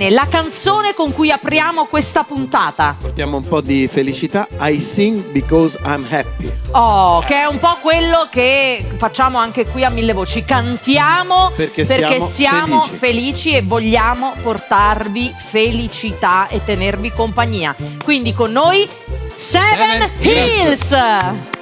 La canzone con cui apriamo questa puntata. Portiamo un po' di felicità. I sing because I'm happy. Oh, che è un po' quello che facciamo anche qui a MilleVoci. Cantiamo perché siamo felici e vogliamo portarvi felicità e tenervi compagnia. Quindi con noi Seven Hills.